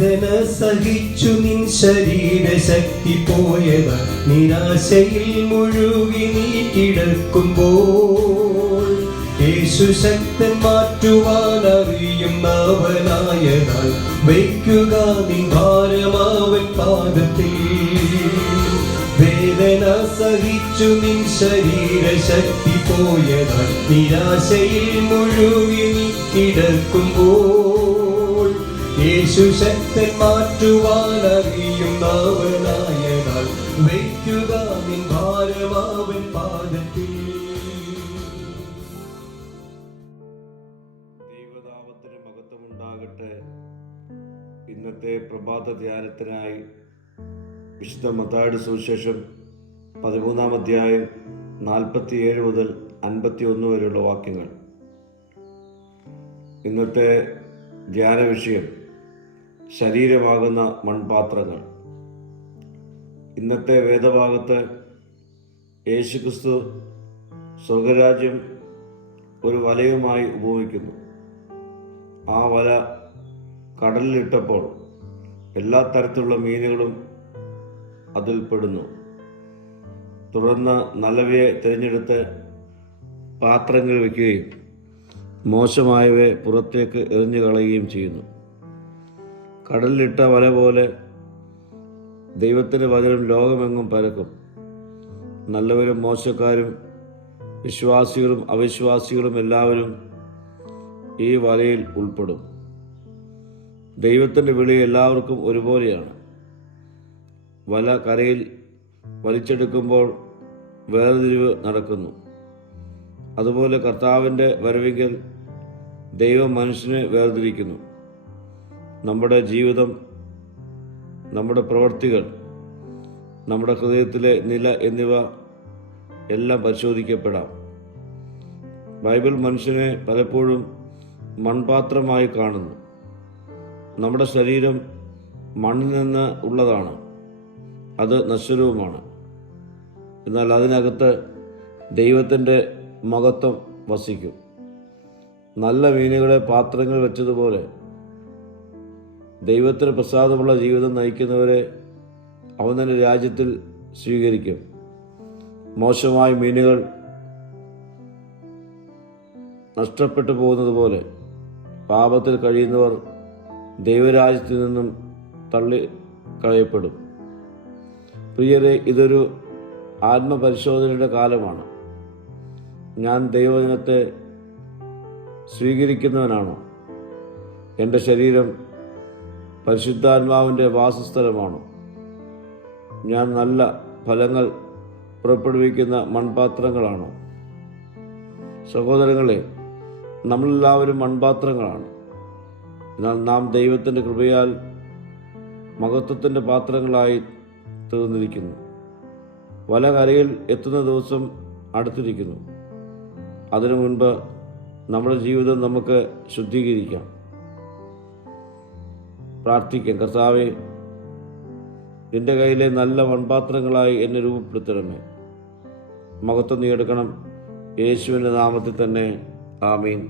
വേദന സഹിച്ചു നിൻ ശരീരശക്തി പോയത്, നിരാശയിൽ മുഴുകി നീ കിടക്കുമ്പോൾ യേശു ശക്തൻ മാറ്റുവാൻ അറിയുന്നവനായതാൽ വയ്ക്കുക നിൻ ഭാരമാവൻ പാദത്തിൽ. വേദന സഹിച്ചു നിൻ ശരീരശക്തി പോയതാൽ നിരാശയിൽ മുഴുകി നീ കിടക്കുമ്പോൾ യേശു ശക്തൻ മാറ്റുവാൻ അറിയുന്നവനായതാൽ വയ്ക്കുക നിൻ ഭാരമാവൻ പാദത്തിൽ. ദൈവനാമത്തിന് മഹത്വമുണ്ടാകട്ടെ. ഇന്നത്തെ പ്രഭാത ധ്യാനത്തിനായി വിശുദ്ധ മത്തായിയുടെ സുവിശേഷം 13-ാം അധ്യായം 47 മുതൽ 51 വരെയുള്ള വാക്യങ്ങൾ. ഇന്നത്തെ ധ്യാന വിഷയം ശരീരമാകുന്ന മൺപാത്രങ്ങൾ. ഇന്നത്തെ വേദഭാഗത്ത് യേശുക്രിസ്തു സ്വർഗരാജ്യം ഒരു വലയുമായി ഉപമിക്കുന്നു. ആ വല കടലിലിട്ടപ്പോൾ എല്ലാ തരത്തിലുള്ള മീനുകളും അതിൽ പെടുന്നു. തുടർന്ന് നല്ലവയെ തിരഞ്ഞെടുത്ത് പാത്രങ്ങൾ വയ്ക്കുകയും മോശമായവയെ പുറത്തേക്ക് എറിഞ്ഞു കളയുകയും ചെയ്യുന്നു. കടലിലിട്ട വല പോലെ ദൈവത്തിൻ്റെ വചനം ലോകമെങ്ങും പരക്കും. നല്ലവരും മോശക്കാരും വിശ്വാസികളും അവിശ്വാസികളും എല്ലാവരും ഈ വലയിൽ ഉൾപ്പെടും. ദൈവത്തിൻ്റെ വിളി എല്ലാവർക്കും ഒരുപോലെയാണ്. വല കരയിൽ വലിച്ചെടുക്കുമ്പോൾ വേർതിരിവ് നടക്കുന്നു. അതുപോലെ കർത്താവിൻ്റെ വരവിങ്കൽ ദൈവം മനുഷ്യനെ വേർതിരിക്കുന്നു. നമ്മുടെ ജീവിതം, നമ്മുടെ പ്രവൃത്തികൾ, നമ്മുടെ ഹൃദയത്തിലെ നില എന്നിവ എല്ലാം പരിശോധിക്കപ്പെടാം. ബൈബിൾ മനുഷ്യനെ പലപ്പോഴും മൺപാത്രമായി കാണുന്നു. നമ്മുടെ ശരീരം മണ്ണിൽ നിന്ന് ഉള്ളതാണ്, അത് നശ്വരവുമാണ്. എന്നാൽ അതിനകത്ത് ദൈവത്തിൻ്റെ മഹത്വം വസിക്കും. നല്ല മീനുകളെ പാത്രങ്ങൾ വെച്ചതുപോലെ ദൈവത്തിന് പ്രസാദമുള്ള ജീവിതം നയിക്കുന്നവരെ അവൻ തൻ്റെ രാജ്യത്തിൽ സ്വീകരിക്കും. മോശമായ മീനുകൾ നഷ്ടപ്പെട്ടു പോകുന്നത് പോലെ പാപത്തിൽ കഴിയുന്നവർ ദൈവരാജ്യത്തിൽ നിന്നും തള്ളിക്കളയപ്പെടും. പ്രിയരെ, ഇതൊരു ആത്മപരിശോധനയുടെ കാലമാണ്. ഞാൻ ദൈവവചനത്തെ സ്വീകരിക്കുന്നവനാണോ? എൻ്റെ ശരീരം പരിശുദ്ധാത്മാവിൻ്റെ വാസസ്ഥലമാണോ? ഞാൻ നല്ല ഫലങ്ങൾ പുറപ്പെടുവിക്കുന്ന മൺപാത്രങ്ങളാണോ? സഹോദരങ്ങളെ, നമ്മളെല്ലാവരും മൺപാത്രങ്ങളാണ്. എന്നാൽ നാം ദൈവത്തിൻ്റെ കൃപയാൽ മഹത്വത്തിൻ്റെ പാത്രങ്ങളായി തീർന്നിരിക്കുന്നു. വല കരയിൽ എത്തുന്ന ദിവസം അടുത്തിരിക്കുന്നു. അതിനു മുൻപ് നമ്മുടെ ജീവിതം നമുക്ക് ശുദ്ധീകരിക്കാം. പ്രാർത്ഥിക്കാം. കർത്താവേ, നിൻ്റെ കയ്യിലെ നല്ല മൺപാത്രങ്ങളായി എന്നെ രൂപപ്പെടുത്തണമേ. മഹത്വം നീ എടുക്കണം. യേശുവിൻ്റെ നാമത്തിൽ തന്നെ. ആമീൻ.